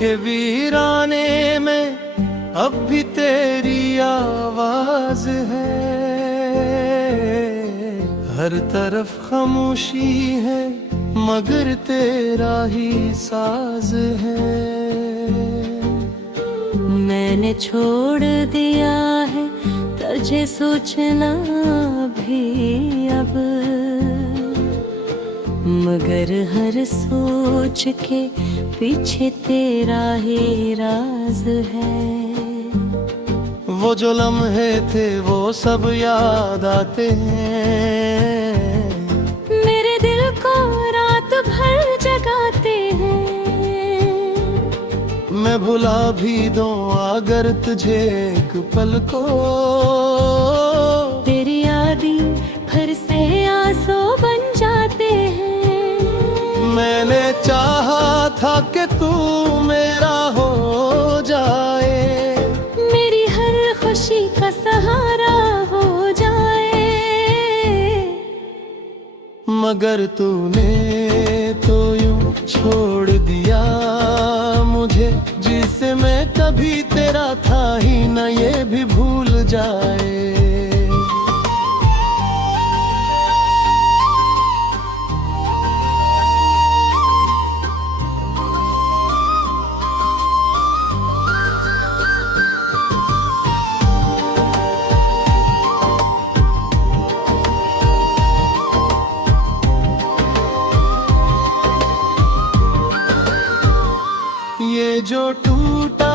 के वीराने में अब भी तेरी आवाज है। हर तरफ खामोशी है मगर तेरा ही साज है। मैंने छोड़ दिया है तुझे सोचना भी अब, मगर हर सोच के पीछे तेरा ही राज है। वो जो लम्हे थे वो सब याद आते हैं, मेरे दिल को रात भर जगाते हैं। मैं भुला भी दूं अगर तुझे एक पल को, तेरी यादें फिर से आंसू बन जाते हैं। मैंने चाहा था कि तू मेरा हो जाए, मेरी हर खुशी का सहारा हो जाए, मगर तूने तो यूं छोड़ दिया मुझे, जिसे मैं कभी तेरा था ही न ये भी भूल जाए। ये जो टूटा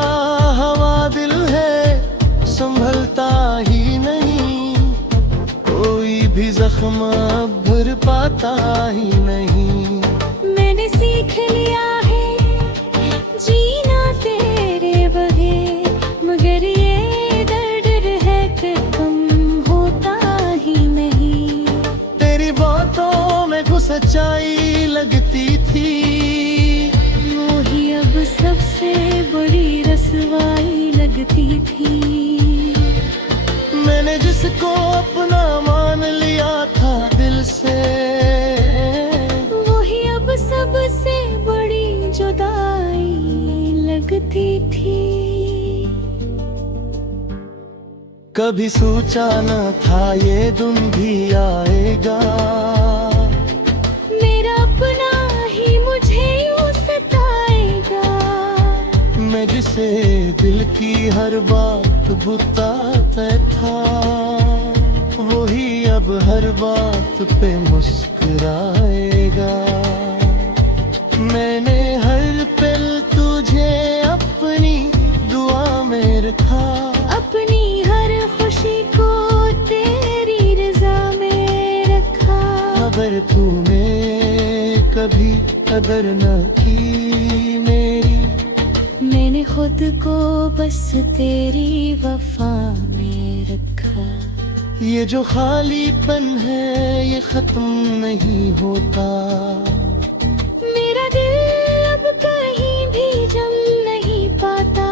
हवा दिल है संभलता ही नहीं, कोई भी जख्म अब भर पाता ही नहीं। मैंने सीख लिया है जीना तेरे बगैर, मगर ये दर्द है कि कम होता ही नहीं। तेरी बातों में कुछ सच्चाई लगती थी, वही अब सबसे बड़ी रसवाई लगती थी। मैंने जिसको अपना मान लिया था दिल से, वही अब सबसे बड़ी जुदाई लगती थी। कभी सोचा न था ये दिन भी आएगा, मेरा अपना ही मुझे यूं सताएगा। मैं जिसे दिल की हर बात बताता था, वही अब हर बात पे मुस्कुराएगा। मैंने हर पल तुझे अपनी दुआ में रखा, अपनी हर खुशी को तेरी रजा में रखा, मगर तूने कभी कदर न की मेरी। मैंने खुद को बस तेरी वफा में रखा। ये जो खालीपन है ये खत्म नहीं होता, मेरा दिल अब कहीं भी जम नहीं पाता।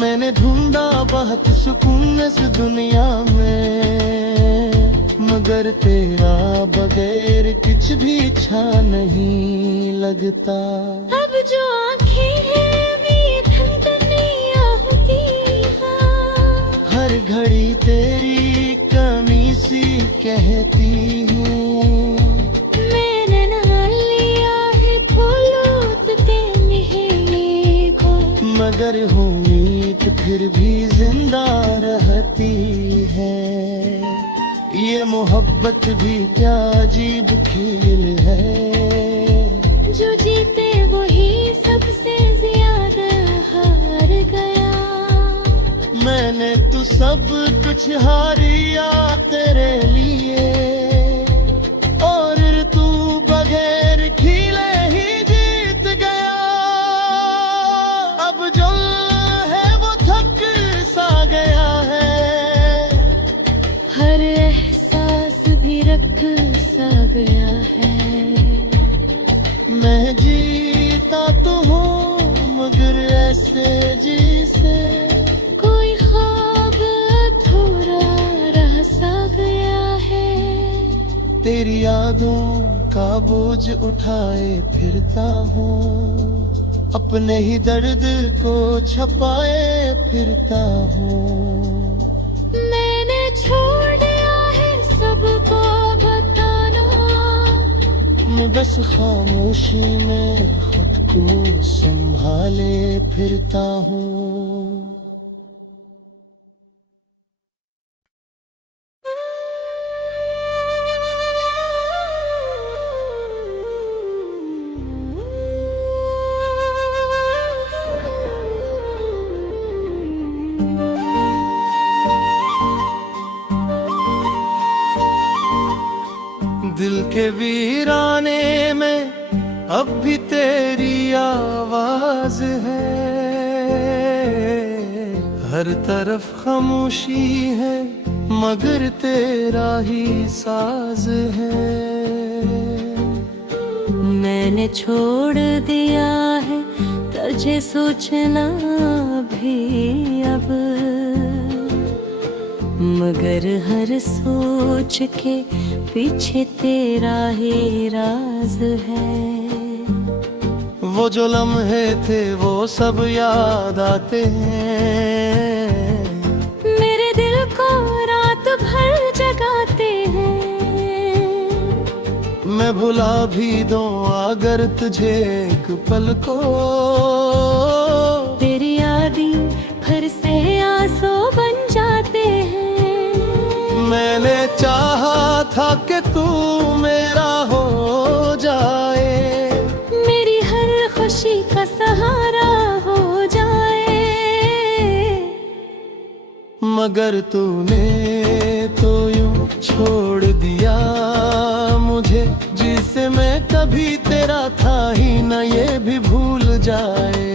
मैंने ढूंढा बहुत सुकून इस दुनिया में, मगर तेरा बगैर कुछ भी अच्छा नहीं लगता। अब जो आँखें हैं वे धड़कनियाँ होती हैं, हर घड़ी तेरी कमी सी कहती हूँ। मैंने ना लिया है खोलो तो तेने ये खोल, मगर उम्मीद फिर भी जिंदा रहती है। ये मोहब्बत भी क्या अजीब खेल है, जो जीते वही सबसे ज्यादा हार गया। मैंने तो सब कुछ हारिया तेरे लिए, और तू बगैर खिले ही जीत गया। अब जो है वो थक सा गया है, हर एहसास भी रख सा गया है। मैं जीता तो हूँ मगर ऐसे जिसे कोई ख्वाब अधूरा रह सा गया है। तेरी यादों का बोझ उठाए फिरता हूँ। अपने ही दर्द को छपाए फिरता हूँ। मैंने छोड़ दिया है सबको बताना, मैं बस खामोशी में खुद को संभाले फिरता हूँ। दिल के वीराने में अब भी तेरी आवाज है, हर तरफ खामोशी है मगर तेरा ही साज है। मैंने छोड़ दिया है तुझे सोचना भी अब, मगर हर सोच के पीछे तेरा ही राज है। वो जो लम्हे थे वो सब याद आते हैं, मेरे दिल को रात भर जगाते हैं। मैं भुला भी दूं अगर तुझे एक पल को, तेरी यादें फिर से आंसू बन जाते हैं। मैंने चाहा था कि तू मेरा हो जाए, मेरी हर खुशी का सहारा हो जाए, मगर तूने तो यूं छोड़ दिया मुझे, जिसे मैं कभी तेरा था ही न ये भी भूल जाए।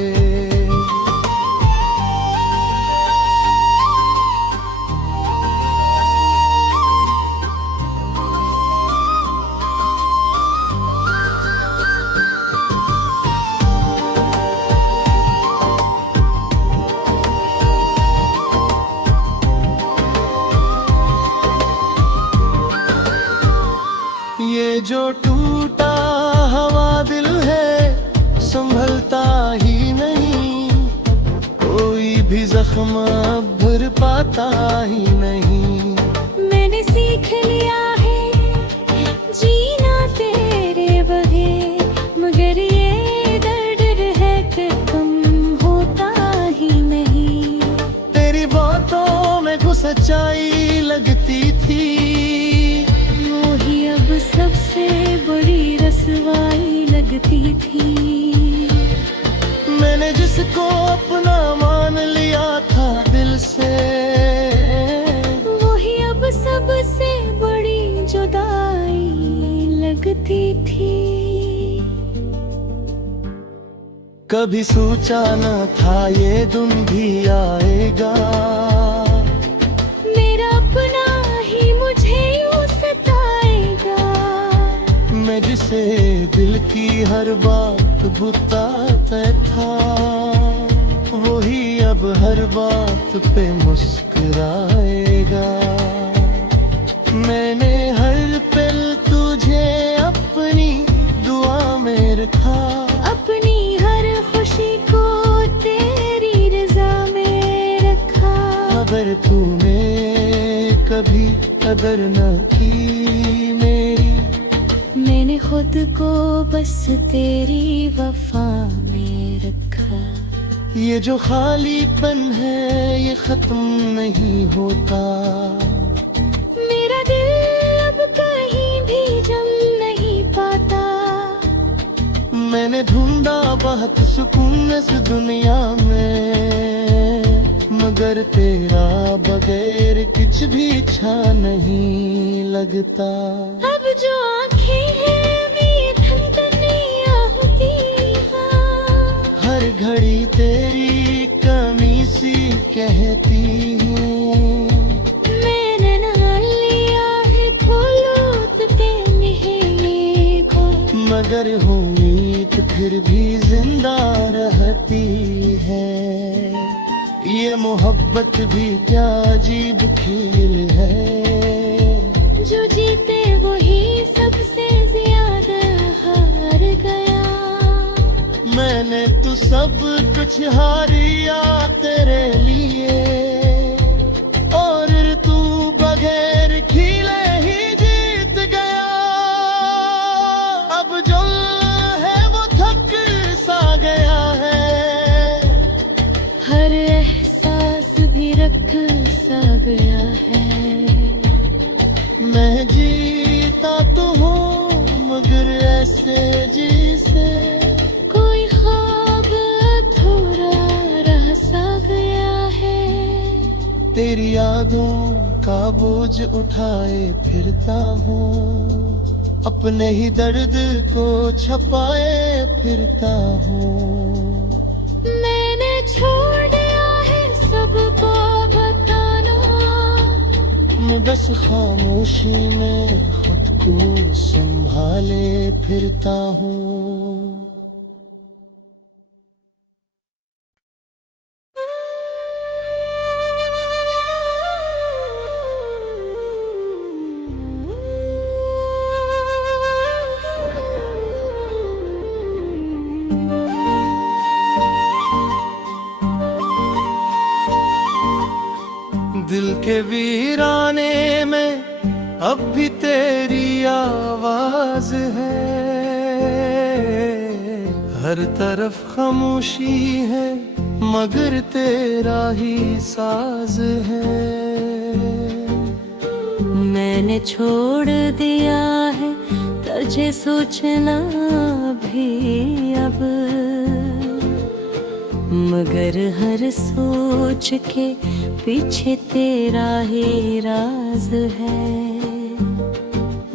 ये जो टूटा हवा दिल है संभलता ही नहीं, कोई भी जख्म अब भर पाता ही नहीं। मैंने सीख लिया है जीना तेरे बगैर, मगर ये दर्द रह कर कम होता ही नहीं। तेरी बातों में कुछ सच्चाई लगती थी, वही अब सबसे बड़ी रसवाई लगती थी। मैंने जिसको अपना मान लिया था दिल से, वही अब सबसे बड़ी जुदाई लगती थी। कभी सोचा न था ये दिन भी आएगा, मेरा अपना ही मुझे यूं सताएगा। मैं जिसे दिल की हर बात बताता था, वही अब हर बात पे मुस्कुराएगा। मैंने हर पल तुझे अपनी दुआ में रखा, अपनी हर खुशी को तेरी रजा में रखा, मगर तूने कभी कदर न की मेरी। मैंने खुद को बस तेरी वफा में रखा। ये जो खालीपन है ये खत्म नहीं होता, मेरा दिल अब कहीं भी जम नहीं पाता। मैंने ढूंढा बहुत सुकून इस दुनिया में, मगर तेरा बगैर कुछ भी अच्छा नहीं लगता। अब जो आँखें हैं वे धड़कनें होती हैं, हर घड़ी तेरी कमी सी कहती है। मैंने ना लिया है खोलो तो तेने ये खो, मगर उम्मीद फिर भी जिंदा रहती है। ये मोहब्बत भी क्या अजीब खेल है, जो जीते वही सबसे ज्यादा हार गया। मैं मैंने तो सब कुछ हारिया तेरे लिए, और तू बगैर खिले ही जीत गया। अब जो है वो थक सा गया है, हर एहसास भी रख सा गया है। मैं जीता तो हूँ मगर ऐसे जैसे कोई ख्वाब अधूरा रह सा गया है। तेरी यादों का बोझ उठाए फिरता हूँ, अपने ही दर्द को छपाए फिरता हूँ। मैंने छोड़ दिया है सबको बताना, मैं बस खामोशी में खुद को संभाले फिरता हूँ। दिल के वीराने में अब भी तेरी आवाज है, हर तरफ खामोशी है मगर तेरा ही साज है। मैंने छोड़ दिया है तुझे सोचना भी अब, मगर हर सोच के पीछे तेरा ही राज है।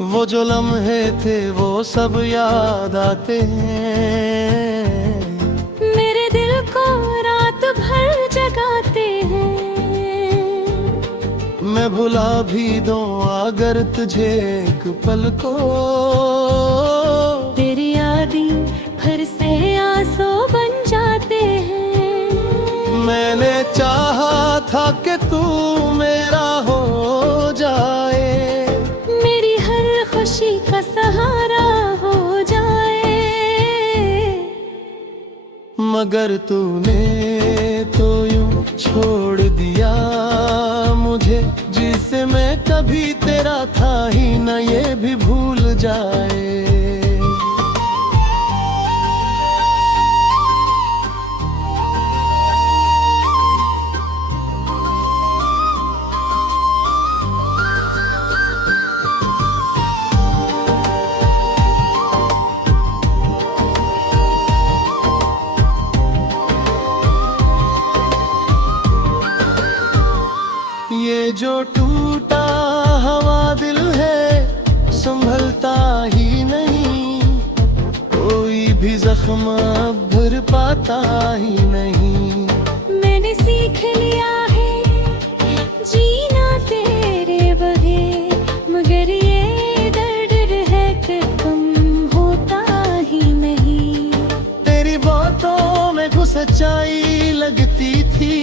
वो जो लम्हे थे वो सब याद आते हैं, मेरे दिल को रात भर जगाते हैं। मैं भुला भी दूं अगर तुझे एक पल को, तेरी यादें फिर से आंसू बन जाते हैं। मैंने चाहा था कि तू मेरा हो जाए, मेरी हर खुशी का सहारा हो जाए, मगर तूने तो यूं छोड़ दिया मुझे, जिसे मैं कभी तेरा था ही न ये भी भूल जाए। ये जो टूटा हवा दिल है संभलता ही नहीं, कोई भी जख्म अब भर पाता ही नहीं। मैंने सीख लिया है जीना तेरे बगैर, मगर ये दर्द है कि कम होता ही नहीं। तेरी बातों में कुछ सच्चाई लगती थी,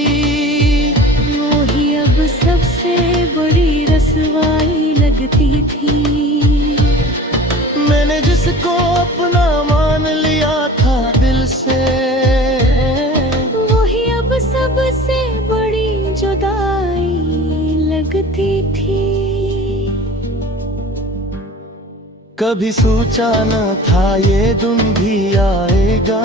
वही अब सबसे बड़ी रसवाई लगती थी। मैंने जिसको अपना मान लिया था दिल से, वही अब सबसे बड़ी जुदाई लगती थी। कभी सोचा न था ये दिन भी आएगा,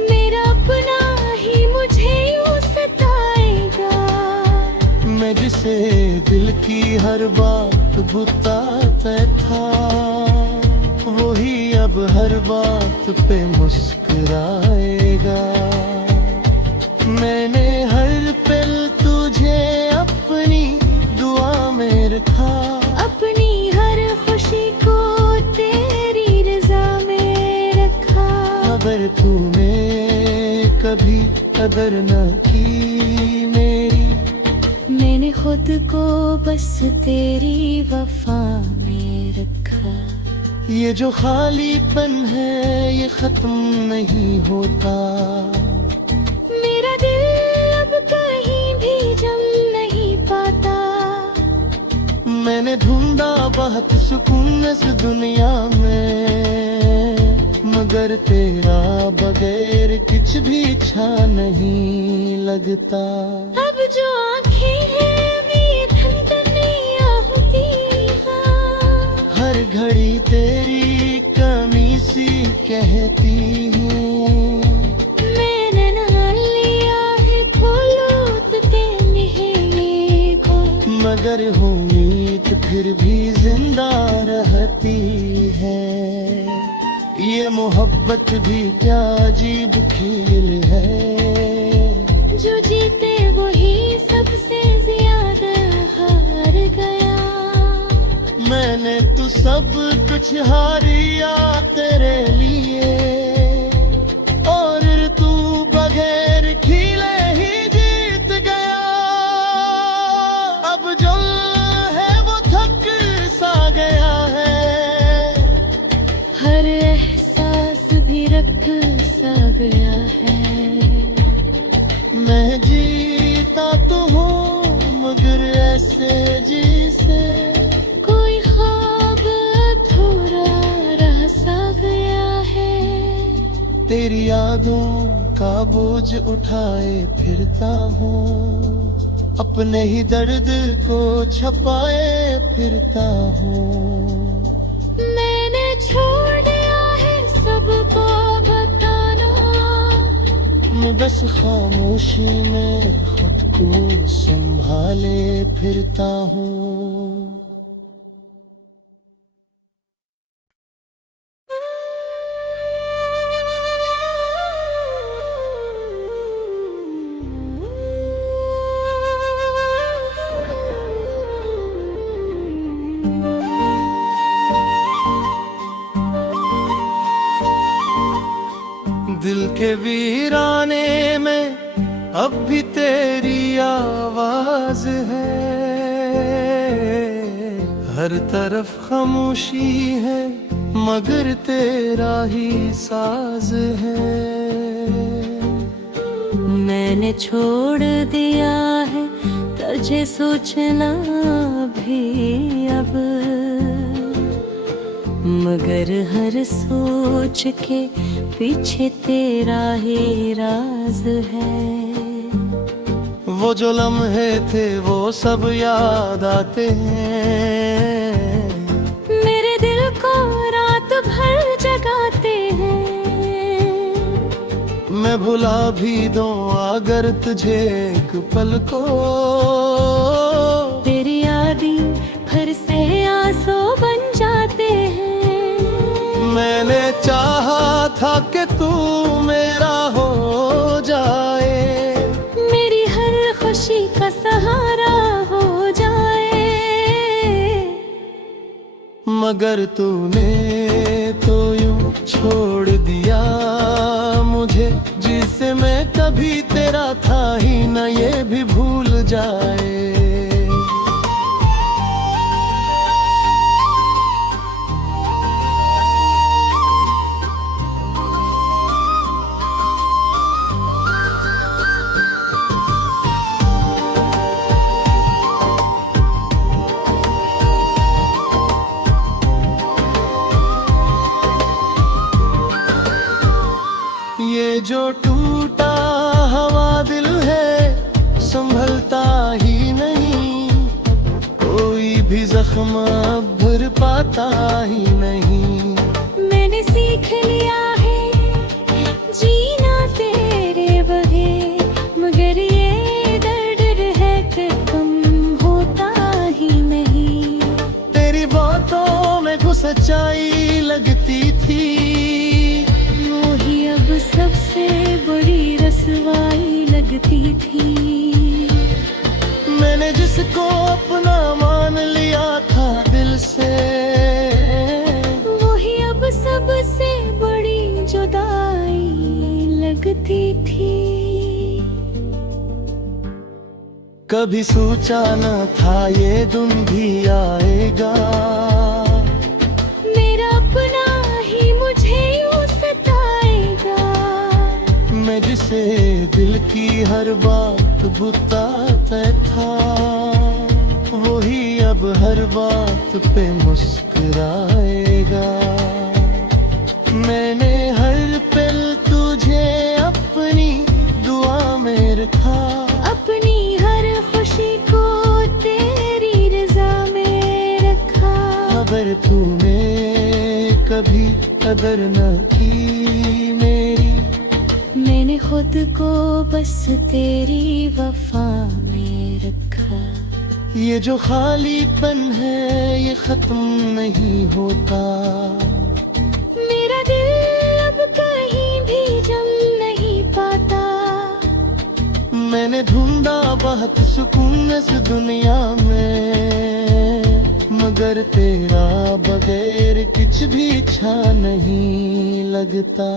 मेरा अपना ही मुझे यूं सताएगा। मैं जिसे दिल की हर बात बताता था, वही अब हर बात पे मुस्कुराएगा। मैंने हर पल तुझे अपनी दुआ में रखा, अपनी हर खुशी को तेरी रजा में रखा। मगर तूने कभी कदर न की मेरी, मैंने खुद को बस तेरी वफा में रखा। ये जो खालीपन है ये खत्म नहीं होता, मेरा दिल अब कहीं भी जम नहीं पाता। मैंने ढूंढा बहुत सुकून इस दुनिया में, मगर तेरा बगैर कुछ भी अच्छा नहीं लगता। अब जो आँखें हैं मेरी धड़कनें होती हैं, हर घड़ी तेरी कमी सी कहती है। मैंने नहा लिया है खोलो तो कहने ये खो, मगर उम्मीद फिर भी जिंदा रहती है। ये मोहब्बत भी क्या अजीब खेल है, जो जीते वही सबसे ज्यादा हार गया। मैंने तो सब कुछ हारिया तेरे लिए, और तू बगैर खिले ही जीत गया। अब जो है वो थक सा गया है, हर एहसास भी रख सा गया है। मैं जीता तो हूँ मगर ऐसे जैसे कोई ख्वाब अधूरा रह सा गया है। तेरी यादों का बोझ उठाए फिरता हूँ, अपने ही दर्द को छुपाए फिरता हूँ। मैंने छोड़ दिया है सबको बताना, मैं बस खामोशी में खुद को संभाले फिरता हूँ। दिल के वीराने में अब भी तेरी आवाज है, हर तरफ खामोशी है मगर तेरा ही साज है। मैंने छोड़ दिया है तुझे सोचना भी अब, मगर हर सोच के पीछे तेरा ही राज है। वो जो लम्हे थे वो सब याद आते हैं, मेरे दिल को रात भर जगाते हैं। मैं भुला भी दूं अगर तुझे एक पल को, तेरी यादें फिर से आंसू बन जाते हैं। मैंने चाहा था कि तू मेरा हो जाए, मेरी हर खुशी का सहारा हो जाए, मगर तूने तो यूं छोड़ दिया मुझे, जिसे मैं कभी तेरा था ही न ये भी भूल जाए। ये जो टूटा हवा दिल है संभलता ही नहीं, कोई भी जख्म अब भर पाता ही नहीं। मैंने सीख लिया है जीना तेरे बगैर, मगर ये दर्द है कि कम होता ही नहीं। तेरी बातों में कुछ सच्चाई लगती थी, वही अब सबसे बड़ी रसवाई लगती थी। मैंने जिसको अपना मान लिया था दिल से, वही अब सबसे बड़ी जुदाई लगती थी। कभी सोचा न था ये दिन भी आएगा, मेरा अपना ही मुझे यूं सताएगा। मैं जिसे दिल की हर बात बताता था, वही अब हर बात पे मुस्कुराएगा। मैंने हर कभी कदर न की मेरी। मैंने खुद को बस तेरी वफा में रखा। ये जो खालीपन है ये खत्म नहीं होता। मेरा दिल अब कहीं भी जम नहीं पाता। मैंने ढूंढा बहुत सुकून इस दुनिया में, मगर तेरा बगैर कुछ भी अच्छा नहीं लगता।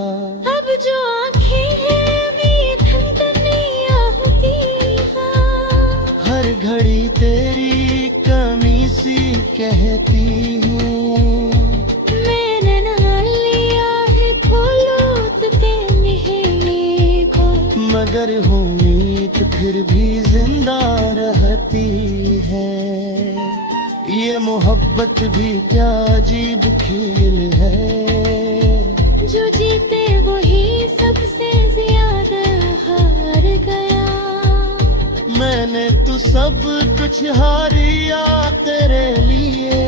अब जो आँखें हैं अभी धड़कनें होती हैं। हर घड़ी तेरी कमी सी कहती हूँ। मैंने ना लिया है खोलो तो कहने को, मगर उम्मीद फिर भी जिंदा रहती है। ये मोहब्बत भी क्या अजीब खेल है। जो जीते वही सबसे ज्यादा हार गया। मैंने तो सब कुछ हारिया तेरे लिए,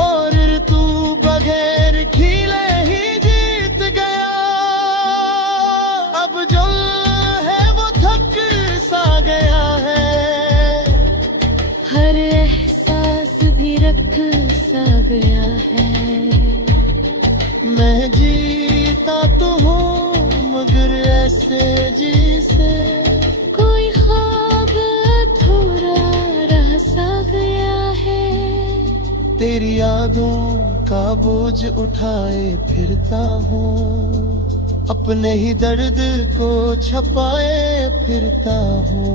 और तू बगैर खिले ही जीत गया। अब जो है वो थक सा गया है। हर एहसास भी रख सा गया है। मैं जीता तो हूँ मगर ऐसे जैसे कोई ख्वाब अधूरा रह सा गया है। तेरी यादों का बोझ उठाए फिरता हूँ, अपने ही दर्द को छपाए फिरता हूँ।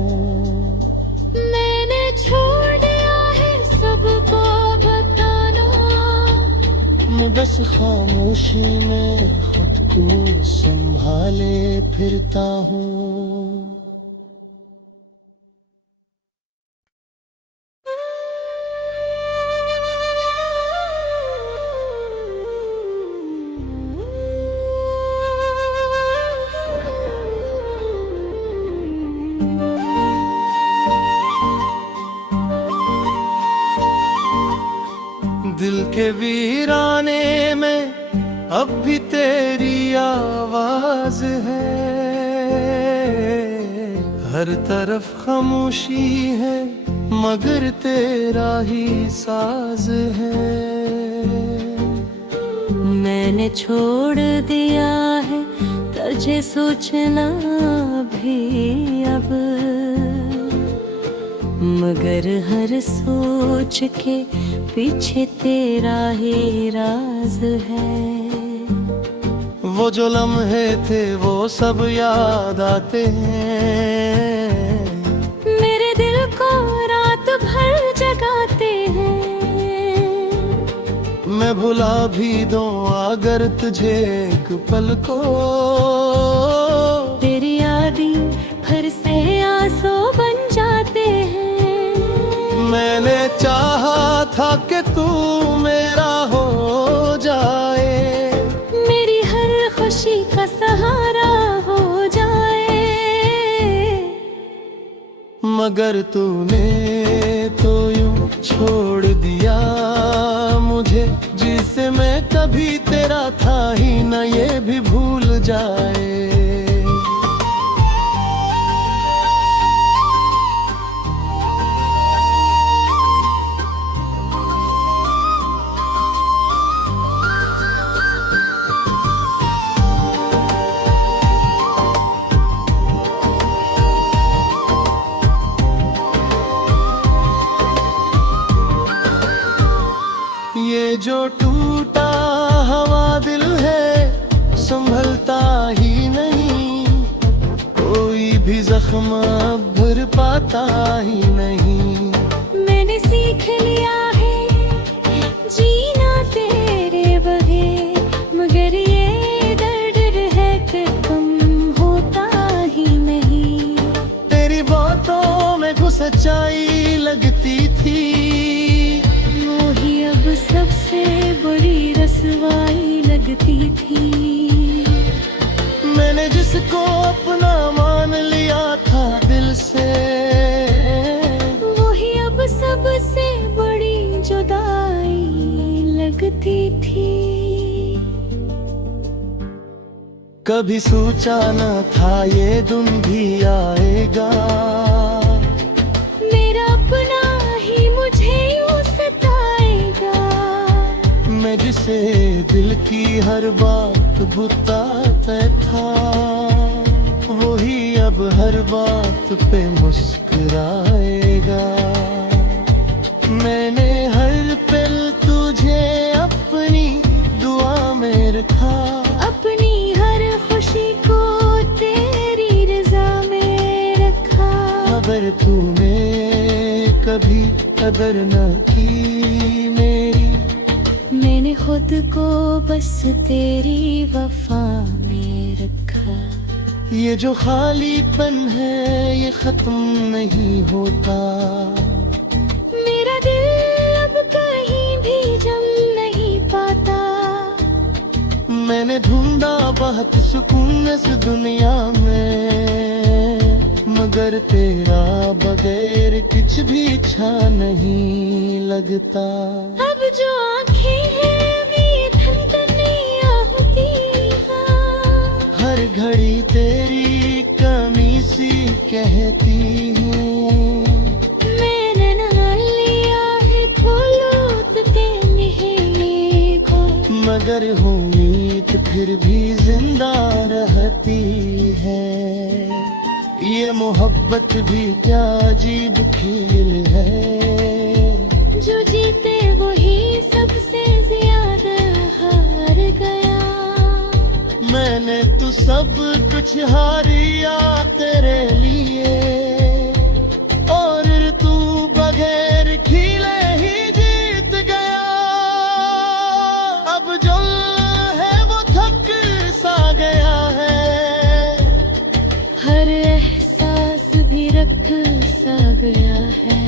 मैंने छोड़ दिया है सबको बताना। मैं बस खामोशी में खुद को संभाले फिरता हूँ। दिल के वीराने में अब भी तेरी आवाज है। हर तरफ खामोशी है मगर तेरा ही साज है। मैंने छोड़ दिया है तुझे सोचना भी अब, मगर हर सोच के पीछे तेरा ही राज है। वो जो लम्हे थे वो सब याद आते हैं। मेरे दिल को रात भर जगाते हैं। मैं भुला भी दूं अगर तुझे एक पल को, तेरी यादें फिर से आंसू बन जाते हैं। मैंने चाहा था कि तू मेरा हो जाए, मेरी हर खुशी का सहारा हो जाए। मगर तूने तो यूं छोड़ दिया मुझे, जिसे मैं कभी तेरा था ही न ये भी भूल जाए। ये जो टूटा हवा दिल है संभलता ही नहीं, कोई भी जख्म अब भर पाता ही नहीं। मैंने सीख लिया है जीना तेरे बगैर, मगर ये दर्द है कि कम होता ही नहीं। तेरी बातों में कुछ सच्चाई लगती थी, वही अब सबसे बड़ी रसवाई लगती थी। मैंने जिसको अपना मान लिया था दिल से, वही अब सबसे बड़ी जुदाई लगती करती थी। कभी सोचा न था ये दिन भी आएगा, मेरा अपना ही मुझे यूं सताएगा। मैं जिसे दिल की हर बात बताता था, वही अब हर बात पे मुस्कुराएगा। मैंने हर पल तुझे अपनी दुआ में रखा, अपनी हर खुशी को तेरी रजा में रखा। मगर तूने कभी कदर न की मेरी, मैंने खुद को बस तेरी वफा में रखा। ये जो खालीपन है ये खत्म नहीं होता, मेरा दिल अब कहीं भी जम नहीं पाता। मैंने ढूंढा बहुत सुकून इस दुनिया में, मगर तेरा बगैर कुछ भी अच्छा नहीं लगता। अब जो आँखें हैं वे धड़कनें होती हैं, हर घड़ी तेरी कमी सी कहती हूँ। मैंने ना लिया है खोलो तो कहने को, मगर उम्मीद फिर भी जिंदा रहती है। ये मोहब्बत भी क्या अजीब खेल है, जो जीते वही सबसे ज्यादा हार गया। मैंने तो सब कुछ हारिया तेरे लिए, और तू बगैर खिले ही जीत गया। अब जो है वो थक सा गया है, हर एहसास भी रख सा गया है।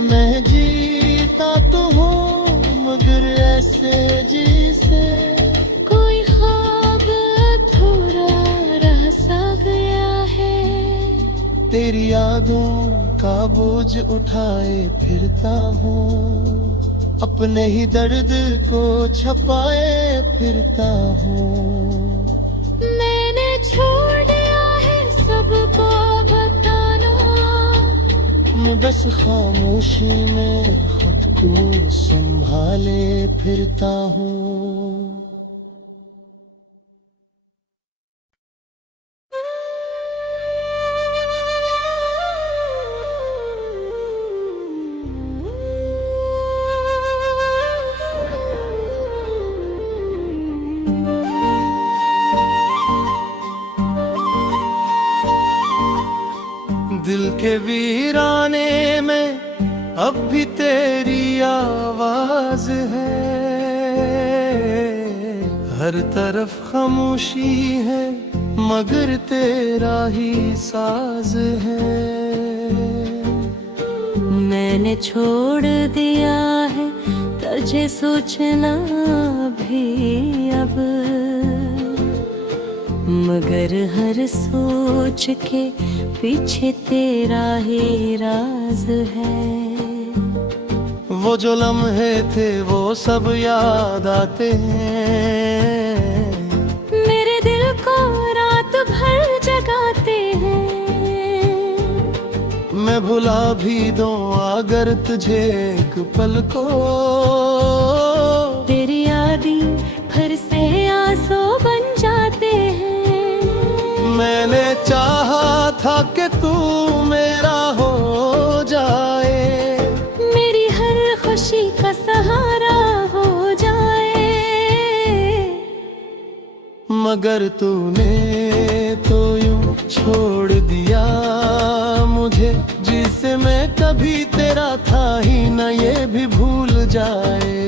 मैं जीता तो हूँ मगर ऐसे जिसे कोई ख्वाब अधूरा रह सा गया है। तेरी यादों का बोझ उठाए फिरता हूँ, अपने ही दर्द को छपाए फिरता हूँ। मैंने छोड़ दिया है सबको बताना, मैं बस खामोशी में खुद को संभाले फिरता हूँ। दिल के वीराने में अब भी तेरी आवाज है, हर तरफ खामोशी है मगर तेरा ही साज है। मैंने छोड़ दिया है तुझे सोचना भी अब, मगर हर सोच के पीछे तेरा ही राज है। वो जो लम्हे थे वो सब याद आते हैं, मेरे दिल को रात भर जगाते हैं। मैं भुला भी दूं अगर तुझे एक पल को, तेरी यादें फिर से आंसू बन जाते हैं। मैंने चाहा था कि तू मेरा हो जाए, मेरी हर खुशी का सहारा हो जाए। मगर तूने तो यूं छोड़ दिया मुझे, जिसे मैं कभी तेरा था ही न ये भी भूल जाए।